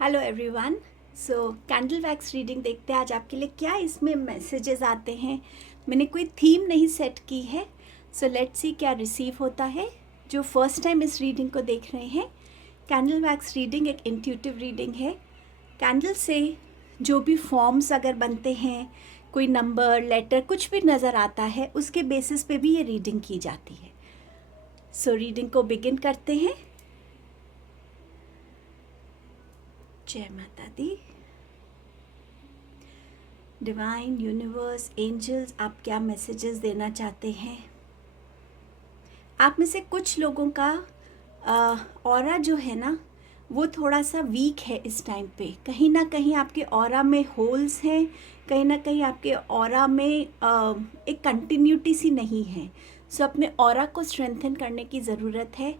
Hello everyone. So candle wax reading देखते हैं आज आपके लिए क्या इसमें मैसेजेस आते हैं। मैंने कोई थीम नहीं सेट की है। सो लेट्स सी क्या रिसीव होता है। जो फर्स्ट टाइम इस रीडिंग को देख रहे हैं, कैंडल वैक्स रीडिंग एक इंट्यूटिव रीडिंग है। कैंडल से जो भी फॉर्म्स अगर बनते हैं, कोई नंबर लेटर कुछ भी नज़र आता है, उसके बेसिस पे भी ये रीडिंग की जाती है। सो रीडिंग को बिगिन करते हैं। जय माता दी। डिवाइन यूनिवर्स एंजल्स, आप क्या मैसेजेस देना चाहते हैं। आप में से कुछ लोगों का ऑरा जो है ना, वो थोड़ा सा वीक है इस टाइम पे। कहीं ना कहीं आपके ऑरा में होल्स हैं, कहीं ना कहीं आपके ऑरा में एक कंटिन्यूटी सी नहीं है। सो अपने ऑरा को स्ट्रेंथन करने की ज़रूरत है।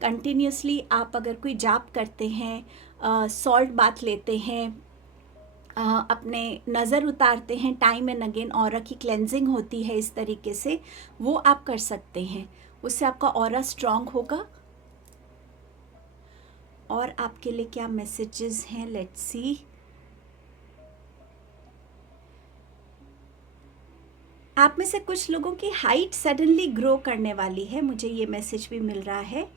कंटिन्यूसली आप अगर कोई जाप करते हैं, सॉल्ट बाथ लेते हैं, अपने नज़र उतारते हैं टाइम एंड अगेन, ऑरा की क्लेंजिंग होती है इस तरीके से, वो आप कर सकते हैं। उससे आपका ऑरा स्ट्रांग होगा। और आपके लिए क्या मैसेजेस हैं, लेट्स सी। आप में से कुछ लोगों की हाइट सडनली ग्रो करने वाली है, मुझे ये मैसेज भी मिल रहा है।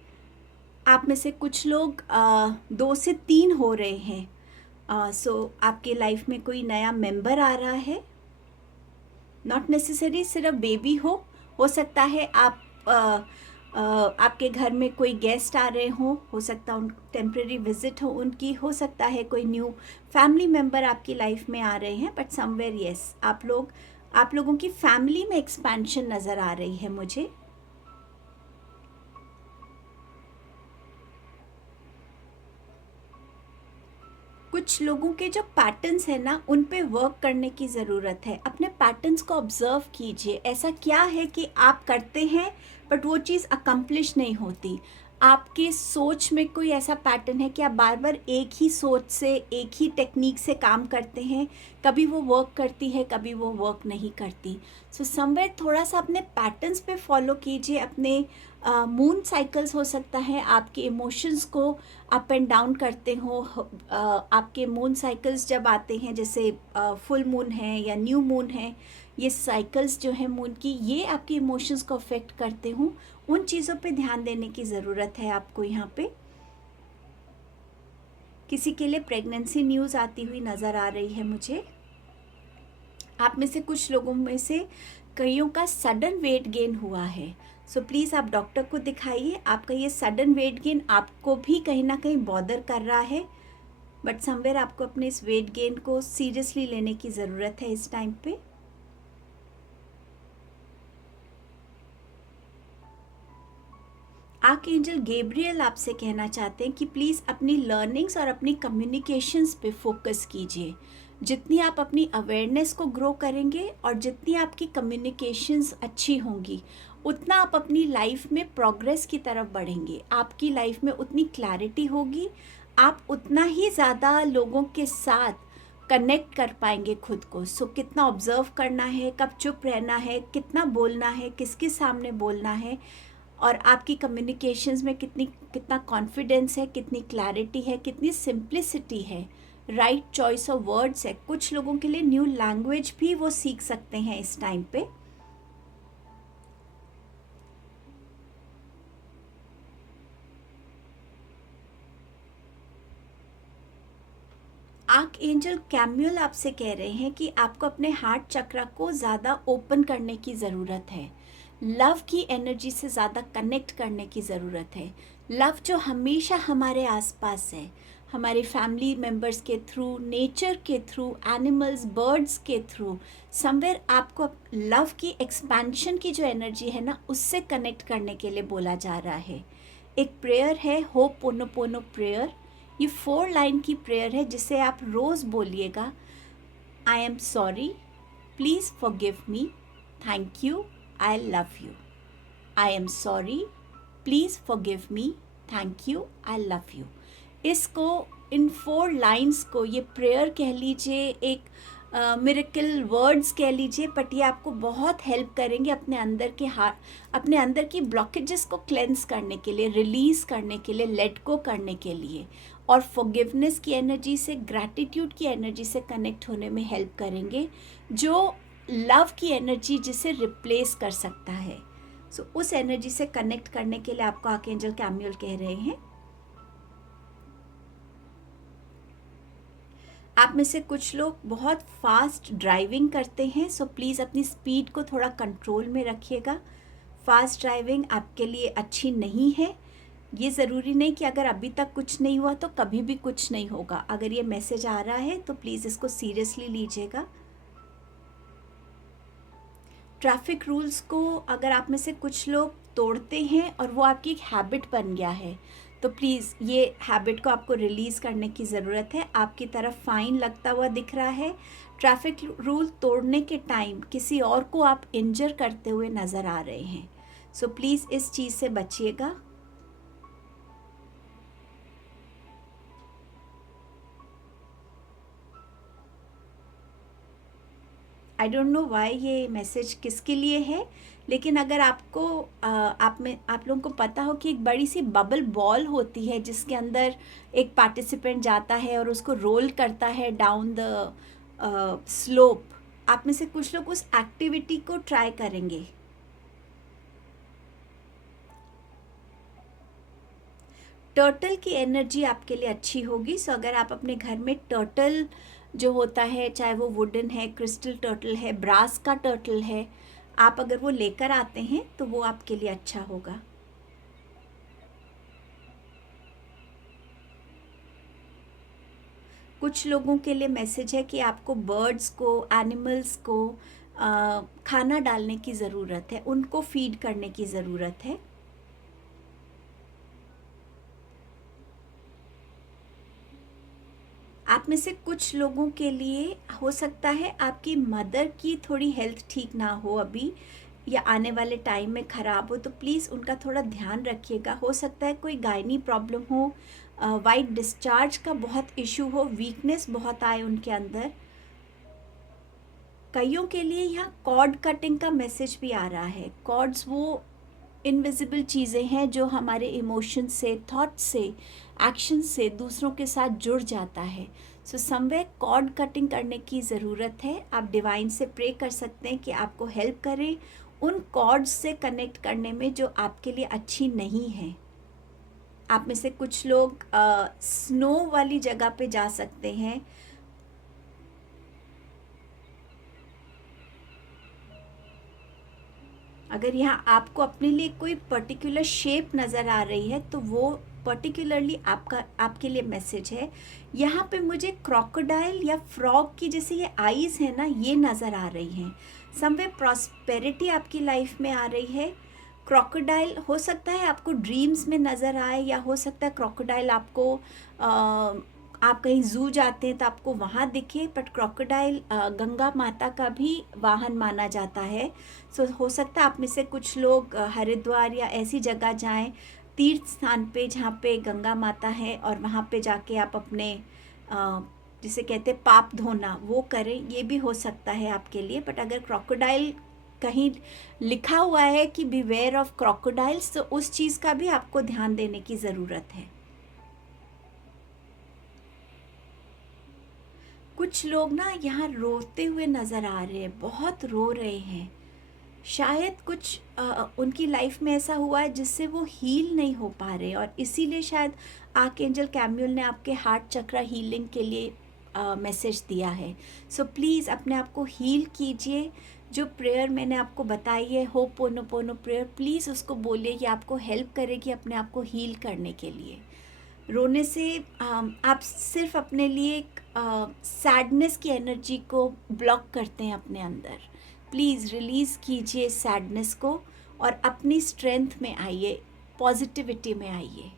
आप में से कुछ लोग 2 से 3 हो रहे हैं। सो आपके लाइफ में कोई नया मेंबर आ रहा है। नॉट नेसेसरी सिर्फ बेबी हो सकता है आप आपके घर में कोई गेस्ट आ रहे हो सकता है उन टेम्प्रेरी विजिट उनकी, हो सकता है कोई न्यू फैमिली मेम्बर आपकी लाइफ में आ रहे हैं। बट समवेयर यस, आप लोगों की फैमिली में एक्सपेंशन नज़र आ रही है मुझे। कुछ लोगों के जो पैटर्न्स है ना, उन पे वर्क करने की ज़रूरत है। अपने पैटर्न्स को ऑब्जर्व कीजिए। ऐसा क्या है कि आप करते हैं बट वो चीज़ अकम्प्लिश नहीं होती। आपके सोच में कोई ऐसा पैटर्न है कि आप बार बार एक ही सोच से, एक ही टेक्निक से काम करते हैं। कभी वो वर्क करती है, कभी वो वर्क नहीं करती। सो समवेयर थोड़ा सा अपने पैटर्न्स पे फॉलो कीजिए। अपने मून साइकिल्स, हो सकता है आपके इमोशंस को अप एंड डाउन करते हो। आपके मून साइकिल्स जब आते हैं, जैसे फुल मून है या न्यू मून है, ये साइकिल्स जो है मून की, ये आपके इमोशंस को अफेक्ट करते हो। उन चीज़ों पे ध्यान देने की ज़रूरत है आपको यहाँ पे। किसी के लिए प्रेगनेंसी न्यूज़ आती हुई नज़र आ रही है मुझे। आप में से कुछ लोगों में से कईयों का सडन वेट गेन हुआ है। सो प्लीज़ आप डॉक्टर को दिखाइए। आपका ये सडन वेट गेन आपको भी कहीं ना कहीं बॉदर कर रहा है। बट समवेयर आपको अपने इस वेट गेन को सीरियसली लेने की ज़रूरत है इस टाइम पे। आर्कएंजल गैब्रियल आपसे कहना चाहते हैं कि प्लीज़ अपनी लर्निंग्स और अपनी कम्युनिकेशंस पे फोकस कीजिए। जितनी आप अपनी अवेयरनेस को ग्रो करेंगे और जितनी आपकी कम्युनिकेशंस अच्छी होंगी, उतना आप अपनी लाइफ में प्रोग्रेस की तरफ बढ़ेंगे। आपकी लाइफ में उतनी क्लैरिटी होगी, आप उतना ही ज़्यादा लोगों के साथ कनेक्ट कर पाएंगे खुद को। सो कितना ऑब्जर्व करना है, कब चुप रहना है, कितना बोलना है, किसके सामने बोलना है, और आपकी कम्युनिकेशंस में कितना कॉन्फिडेंस है, कितनी क्लैरिटी है, कितनी सिंप्लिसिटी है, राइट चॉइस ऑफ वर्ड्स है। कुछ लोगों के लिए न्यू लैंग्वेज भी वो सीख सकते हैं इस टाइम पे। आर्क एंजल कैम्यूल आपसे कह रहे हैं कि आपको अपने हार्ट चक्र को ज़्यादा ओपन करने की ज़रूरत है। लव की एनर्जी से ज़्यादा कनेक्ट करने की ज़रूरत है। लव जो हमेशा हमारे आसपास है, हमारे फैमिली मेम्बर्स के थ्रू, नेचर के थ्रू, एनिमल्स बर्ड्स के थ्रू, समवेयर आपको लव की एक्सपेंशन की जो एनर्जी है ना, उससे कनेक्ट करने के लिए बोला जा रहा है। एक प्रेयर है, होप पोनो प्रेयर। ये 4 लाइन की प्रेयर है जिसे आप रोज़ बोलिएगा। I am sorry, please forgive me, thank you, I love you. I am sorry, please forgive me, thank you, I love you. इसको, इन 4 लाइन्स को, ये प्रेयर कह लीजिए, एक मिरेकल वर्ड्स कह लीजिए, बट ये आपको बहुत हेल्प करेंगे अपने अंदर की ब्लॉकेजेस को क्लेंस करने के लिए, रिलीज करने के लिए, लेट गो करने के लिए, और फॉरगिवनेस की एनर्जी से, ग्रैटिट्यूड की एनर्जी से कनेक्ट होने में हेल्प करेंगे, जो लव की एनर्जी जिसे रिप्लेस कर सकता है। सो उस एनर्जी से कनेक्ट करने के लिए आपको आर्कएंजल कैम्यूल कह रहे हैं। आप में से कुछ लोग बहुत फास्ट ड्राइविंग करते हैं, सो प्लीज़ अपनी स्पीड को थोड़ा कंट्रोल में रखिएगा। फास्ट ड्राइविंग आपके लिए अच्छी नहीं है। ये ज़रूरी नहीं कि अगर अभी तक कुछ नहीं हुआ तो कभी भी कुछ नहीं होगा। अगर ये मैसेज आ रहा है तो प्लीज़ इसको सीरियसली लीजिएगा। ट्रैफिक रूल्स को अगर आप में से कुछ लोग तोड़ते हैं और वो आपकी एक हैबिट बन गया है, तो प्लीज़ ये हैबिट को आपको रिलीज़ करने की ज़रूरत है। आपकी तरफ फ़ाइन लगता हुआ दिख रहा है। ट्रैफिक रूल तोड़ने के टाइम किसी और को आप इंजर करते हुए नज़र आ रहे हैं, सो प्लीज़ इस चीज़ से बचिएगा। आई डोंट नो वाई ये मैसेज किसके लिए है, लेकिन अगर आपको आप लोगों को पता हो कि एक बड़ी सी बबल बॉल होती है जिसके अंदर एक पार्टिसिपेंट जाता है और उसको रोल करता है डाउन द स्लोप, आप में से कुछ लोग उस एक्टिविटी को ट्राई करेंगे। टर्टल की एनर्जी आपके लिए अच्छी होगी। सो अगर आप अपने घर में टर्टल जो होता है, चाहे वो वुडन है, क्रिस्टल टर्टल है, ब्रास का टर्टल है, आप अगर वो लेकर आते हैं तो वो आपके लिए अच्छा होगा। कुछ लोगों के लिए मैसेज है कि आपको बर्ड्स को, एनिमल्स को खाना डालने की ज़रूरत है, उनको फीड करने की ज़रूरत है। आप में से कुछ लोगों के लिए हो सकता है आपकी मदर की थोड़ी हेल्थ ठीक ना हो अभी, या आने वाले टाइम में ख़राब हो, तो प्लीज़ उनका थोड़ा ध्यान रखिएगा। हो सकता है कोई गायनी प्रॉब्लम हो, वाइट डिस्चार्ज का बहुत इशू हो, वीकनेस बहुत आए उनके अंदर। कईयों के लिए यहाँ कॉर्ड कटिंग का मैसेज भी आ रहा है। कॉर्ड्स वो इनविजिबल चीज़ें हैं जो हमारे इमोशन से, थॉट से, एक्शन से दूसरों के साथ जुड़ जाता है। सो समवेयर कॉर्ड कटिंग करने की ज़रूरत है। आप डिवाइन से प्रे कर सकते हैं कि आपको हेल्प करें उन कॉर्ड्स से कनेक्ट करने में जो आपके लिए अच्छी नहीं है। आप में से कुछ लोग स्नो वाली जगह पे जा सकते हैं। अगर यहाँ आपको अपने लिए कोई पर्टिकुलर शेप नज़र आ रही है तो वो पर्टिकुलरली आपके लिए मैसेज है। यहाँ पे मुझे क्रोकोडाइल या फ्रॉग की जैसे ये आईज़ है ना, ये नज़र आ रही हैं। समवे प्रॉस्पेरिटी आपकी लाइफ में आ रही है। क्रोकोडाइल हो सकता है आपको ड्रीम्स में नज़र आए, या हो सकता है क्रोकोडाइल आपको आप कहीं जू जाते हैं तो आपको वहाँ दिखे, बट क्रोकोडाइल गंगा माता का भी वाहन माना जाता है। सो हो सकता है आप में से कुछ लोग हरिद्वार या ऐसी जगह जाएं, तीर्थ स्थान पे जहाँ पे गंगा माता है, और वहाँ पे जाके आप अपने जिसे कहते हैं पाप धोना, वो करें। ये भी हो सकता है आपके लिए। बट अगर क्रोकोडाइल कहीं लिखा हुआ है कि बिवेयर ऑफ क्रोकोडाइल्स, तो उस चीज़ का भी आपको ध्यान देने की ज़रूरत है। कुछ लोग ना यहाँ रोते हुए नज़र आ रहे हैं, बहुत रो रहे हैं। शायद कुछ उनकी लाइफ में ऐसा हुआ है जिससे वो हील नहीं हो पा रहे, और इसीलिए शायद आर्कएंजल कैम्यूल ने आपके हार्ट चक्र हीलिंग के लिए मैसेज दिया है। सो प्लीज़ अपने आप को हील कीजिए। जो प्रेयर मैंने आपको बताई है, होपोनोपोनो प्रेयर, प्लीज़ उसको बोलिए, ये आपको हेल्प करेगी अपने आप को हील करने के लिए। रोने से आप सिर्फ अपने लिए सैडनेस की एनर्जी को ब्लॉक करते हैं अपने अंदर। प्लीज़ रिलीज़ कीजिए सैडनेस को और अपनी स्ट्रेंथ में आइए, पॉजिटिविटी में आइए।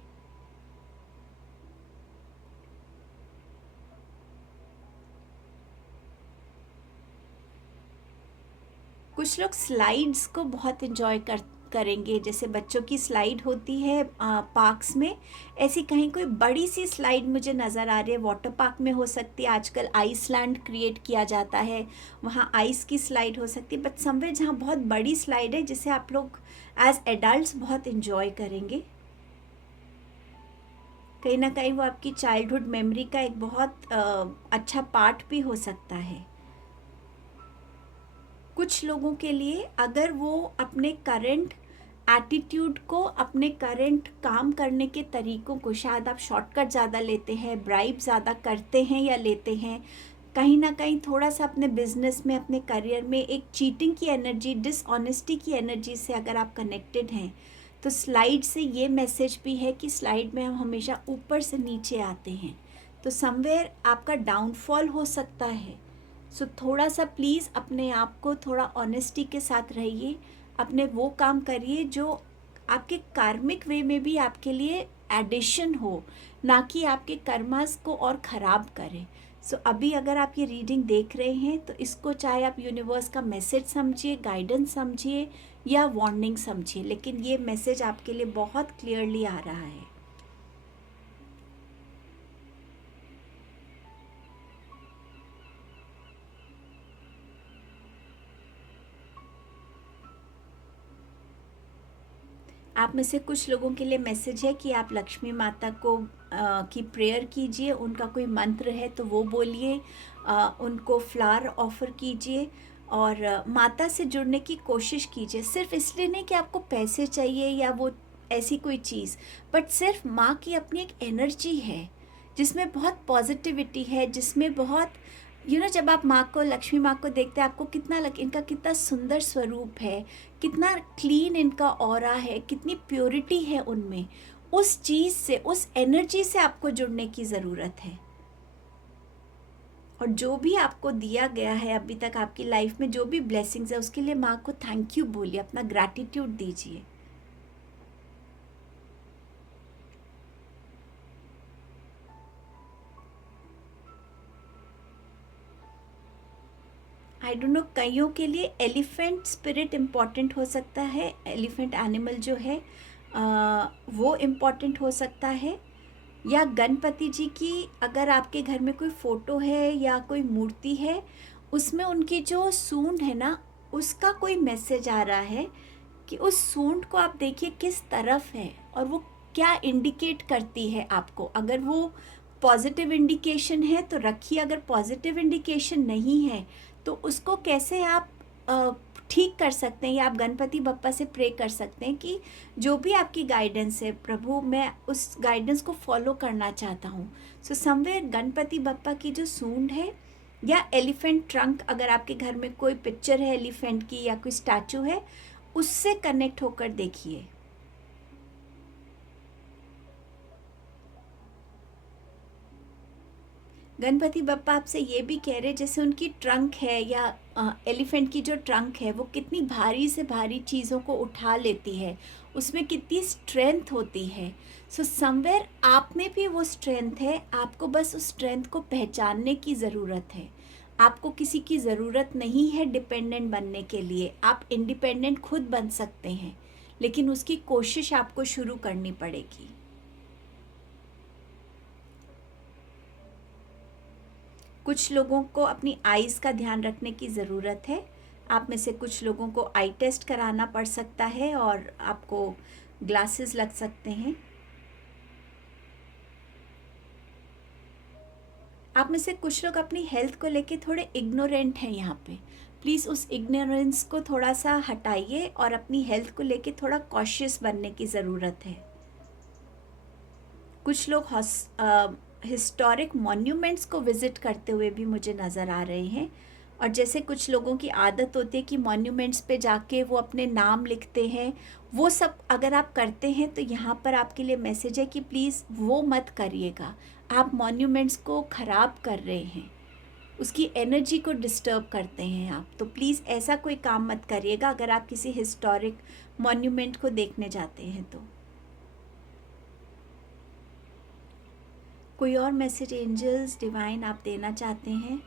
कुछ लोग स्लाइड्स को बहुत इन्जॉय करेंगे, जैसे बच्चों की स्लाइड होती है पार्क्स में, ऐसी कहीं कोई बड़ी सी स्लाइड मुझे नज़र आ रही है। वाटर पार्क में हो सकती है, आजकल आइसलैंड क्रिएट किया जाता है, वहाँ आइस की स्लाइड हो सकती है, बट समवेयर जहाँ बहुत बड़ी स्लाइड है जिसे आप लोग एज एडल्ट्स बहुत इन्जॉय करेंगे। कहीं ना कहीं वो आपकी चाइल्डहुड मेमोरी का एक बहुत अच्छा पार्ट भी हो सकता है। कुछ लोगों के लिए अगर वो अपने करंट एटीट्यूड को, अपने करंट काम करने के तरीक़ों को, शायद आप शॉर्टकट ज़्यादा लेते हैं, ब्राइब ज़्यादा करते हैं या लेते हैं, कहीं ना कहीं थोड़ा सा अपने बिजनेस में, अपने करियर में एक चीटिंग की एनर्जी, डिसऑनेस्टी की एनर्जी से अगर आप कनेक्टेड हैं, तो स्लाइड से ये मैसेज भी है कि स्लाइड में हम हमेशा ऊपर से नीचे आते हैं, तो समवेयर आपका डाउनफॉल हो सकता है। सो थोड़ा सा प्लीज़ अपने आप को थोड़ा ऑनेस्टी के साथ रहिए, अपने वो काम करिए जो आपके कार्मिक वे में भी आपके लिए एडिशन हो, ना कि आपके कर्मास को और ख़राब करे। सो अभी अगर आप ये रीडिंग देख रहे हैं तो इसको चाहे आप यूनिवर्स का मैसेज समझिए, गाइडेंस समझिए या वार्निंग समझिए, लेकिन ये मैसेज आपके लिए बहुत क्लियरली आ रहा है। आप में से कुछ लोगों के लिए मैसेज है कि आप लक्ष्मी माता को की प्रेयर कीजिए, उनका कोई मंत्र है तो वो बोलिए, उनको फ्लावर ऑफ़र कीजिए और माता से जुड़ने की कोशिश कीजिए। सिर्फ इसलिए नहीं कि आपको पैसे चाहिए या वो ऐसी कोई चीज़, बट सिर्फ माँ की अपनी एक एनर्जी है जिसमें बहुत पॉजिटिविटी है, जिसमें बहुत जब आप माँ को, लक्ष्मी माँ को देखते हैं, आपको कितना इनका कितना सुंदर स्वरूप है, कितना क्लीन इनका ऑरा है, कितनी प्योरिटी है उनमें। उस चीज़ से, उस एनर्जी से आपको जुड़ने की ज़रूरत है। और जो भी आपको दिया गया है अभी तक आपकी लाइफ में, जो भी ब्लेसिंग्स है, उसके लिए माँ को थैंक यू बोलिए, अपना ग्रैटिट्यूड दीजिए। आई डोंट नो, कईयों के लिए एलिफेंट स्पिरिट इम्पॉर्टेंट हो सकता है, एलिफेंट एनिमल जो है वो इम्पॉर्टेंट हो सकता है, या गणपति जी की अगर आपके घर में कोई फ़ोटो है या कोई मूर्ति है, उसमें उनकी जो सूंड है ना, उसका कोई मैसेज आ रहा है कि उस सूंड को आप देखिए किस तरफ है और वो क्या इंडिकेट करती है आपको। अगर वो पॉजिटिव इंडिकेशन है तो रखिए, अगर पॉजिटिव इंडिकेशन नहीं है तो उसको कैसे आप ठीक कर सकते हैं, या आप गणपति बप्पा से प्रे कर सकते हैं कि जो भी आपकी गाइडेंस है प्रभु, मैं उस गाइडेंस को फॉलो करना चाहता हूँ। सो समवेयर गणपति बप्पा की जो सूंड है या एलिफेंट ट्रंक, अगर आपके घर में कोई पिक्चर है एलिफेंट की या कोई स्टैचू है, उससे कनेक्ट होकर देखिए। गणपति बप्पा आपसे ये भी कह रहे, जैसे उनकी ट्रंक है या एलिफेंट की जो ट्रंक है वो कितनी भारी से भारी चीज़ों को उठा लेती है, उसमें कितनी स्ट्रेंथ होती है। सो समवेयर आप में भी वो स्ट्रेंथ है, आपको बस उस स्ट्रेंथ को पहचानने की ज़रूरत है। आपको किसी की ज़रूरत नहीं है डिपेंडेंट बनने के लिए, आप इंडिपेंडेंट खुद बन सकते हैं, लेकिन उसकी कोशिश आपको शुरू करनी पड़ेगी। कुछ लोगों को अपनी आईज़ का ध्यान रखने की ज़रूरत है। आप में से कुछ लोगों को आई टेस्ट कराना पड़ सकता है और आपको ग्लासेस लग सकते हैं। आप में से कुछ लोग अपनी हेल्थ को लेके थोड़े इग्नोरेंट हैं यहाँ पे। प्लीज़ उस इग्नोरेंस को थोड़ा सा हटाइए और अपनी हेल्थ को लेके थोड़ा कॉशियस बनने की ज़रूरत है। कुछ लोग हिस्टोरिक मॉन्यूमेंट्स को विज़िट करते हुए भी मुझे नज़र आ रहे हैं, और जैसे कुछ लोगों की आदत होती है कि मॉन्यूमेंट्स पे जाके वो अपने नाम लिखते हैं, वो सब अगर आप करते हैं तो यहाँ पर आपके लिए मैसेज है कि प्लीज़ वो मत करिएगा। आप मॉन्यूमेंट्स को ख़राब कर रहे हैं, उसकी एनर्जी को डिस्टर्ब करते हैं आप, तो प्लीज़ ऐसा कोई काम मत करिएगा अगर आप किसी हिस्टोरिक मॉन्यूमेंट को देखने जाते हैं तो। कोई और मैसेज एंजल्स डिवाइन आप देना चाहते हैं?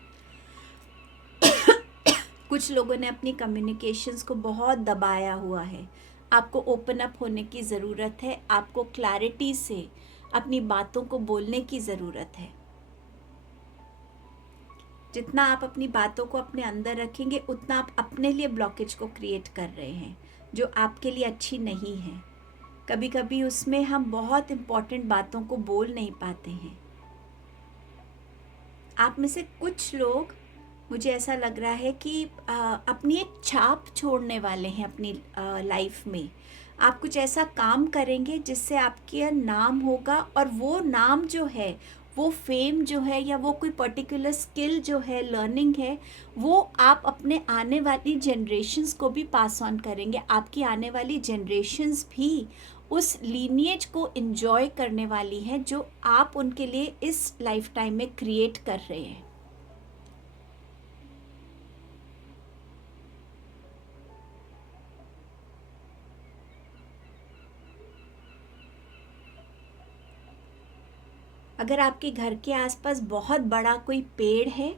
कुछ लोगों ने अपनी कम्युनिकेशंस को बहुत दबाया हुआ है, आपको ओपन अप होने की ज़रूरत है, आपको क्लैरिटी से अपनी बातों को बोलने की ज़रूरत है। जितना आप अपनी बातों को अपने अंदर रखेंगे उतना आप अपने लिए ब्लॉकेज को क्रिएट कर रहे हैं जो आपके लिए अच्छी नहीं है। कभी कभी उसमें हम बहुत इम्पॉर्टेंट बातों को बोल नहीं पाते हैं। आप में से कुछ लोग, मुझे ऐसा लग रहा है कि अपनी एक छाप छोड़ने वाले हैं अपनी लाइफ में। आप कुछ ऐसा काम करेंगे जिससे आपके नाम होगा, और वो नाम जो है, वो फेम जो है, या वो कोई पर्टिकुलर स्किल जो है, लर्निंग है, वो आप अपने आने वाली जनरेशन्स को भी पास ऑन करेंगे। आपकी आने वाली जनरेशन्स भी उस लीनिएज को एंजॉय करने वाली हैं जो आप उनके लिए इस लाइफ टाइम में क्रिएट कर रहे हैं। अगर आपके घर के आसपास बहुत बड़ा कोई पेड़ है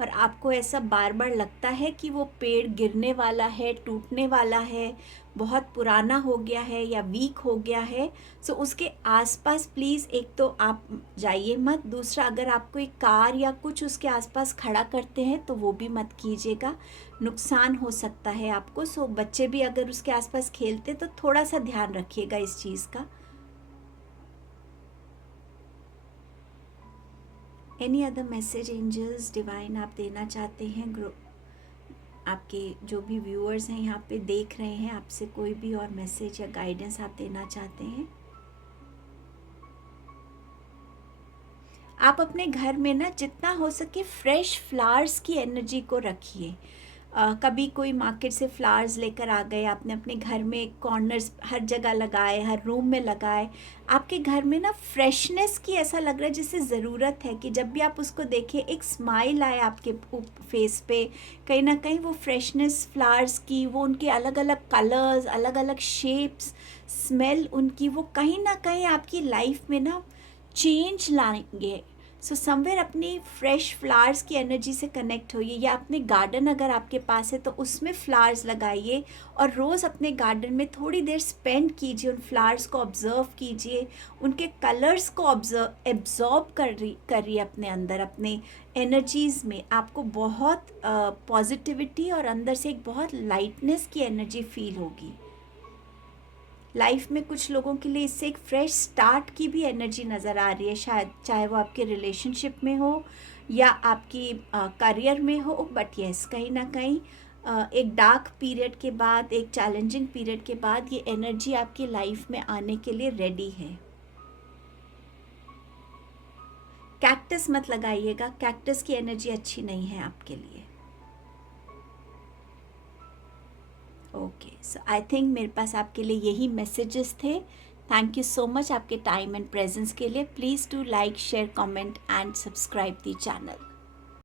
और आपको ऐसा बार बार लगता है कि वो पेड़ गिरने वाला है, टूटने वाला है, बहुत पुराना हो गया है या वीक हो गया है, सो उसके आसपास प्लीज़ एक तो आप जाइए मत। दूसरा, अगर आप कोई कार या कुछ उसके आसपास खड़ा करते हैं तो वो भी मत कीजिएगा, नुकसान हो सकता है आपको। सो बच्चे भी अगर उसके आसपास खेलते तो थोड़ा सा ध्यान रखिएगा इस चीज़ का। Any other message angels divine आप देना चाहते हैं? आपके जो भी व्यूअर्स हैं यहाँ पे देख रहे हैं, आपसे कोई भी और मैसेज या गाइडेंस आप देना चाहते हैं? आप अपने घर में ना जितना हो सके फ्रेश फ्लावर्स की एनर्जी को रखिए। कभी कोई मार्केट से फ्लावर्स लेकर आ गए, आपने अपने घर में कॉर्नर्स हर जगह लगाए, हर रूम में लगाए, आपके घर में ना फ्रेशनेस की ऐसा लग रहा है जैसे ज़रूरत है कि जब भी आप उसको देखें एक स्माइल आए आपके फेस पे। कहीं ना कहीं वो फ्रेशनेस फ्लावर्स की, वो उनके अलग अलग कलर्स, अलग अलग शेप्स, स्मेल उनकी, वो कहीं ना कहीं आपकी लाइफ में ना चेंज लाएंगे। सो समवेयर अपनी फ्रेश फ्लावर्स की एनर्जी से कनेक्ट होइए, या अपने गार्डन अगर आपके पास है तो उसमें फ्लावर्स लगाइए और रोज़ अपने गार्डन में थोड़ी देर स्पेंड कीजिए, उन फ्लावर्स को ऑब्ज़र्व कीजिए, उनके कलर्स को एब्जॉर्ब करिए अपने अंदर, अपने एनर्जीज़ में। आपको बहुत पॉजिटिविटी और अंदर से एक बहुत लाइटनेस की एनर्जी फील होगी। लाइफ में कुछ लोगों के लिए इससे एक फ्रेश स्टार्ट की भी एनर्जी नज़र आ रही है, शायद चाहे वो आपके रिलेशनशिप में हो या आपकी करियर में हो। बट यस, कहीं ना कहीं एक डार्क पीरियड के बाद, एक चैलेंजिंग पीरियड के बाद ये एनर्जी आपकी लाइफ में आने के लिए रेडी है। कैक्टस मत लगाइएगा, कैक्टस की एनर्जी अच्छी नहीं है आपके लिए। ओके, सो आई थिंक मेरे पास आपके लिए यही मैसेजेस थे। थैंक यू सो मच आपके टाइम एंड प्रेजेंस के लिए। Please do like, share, comment and subscribe the channel.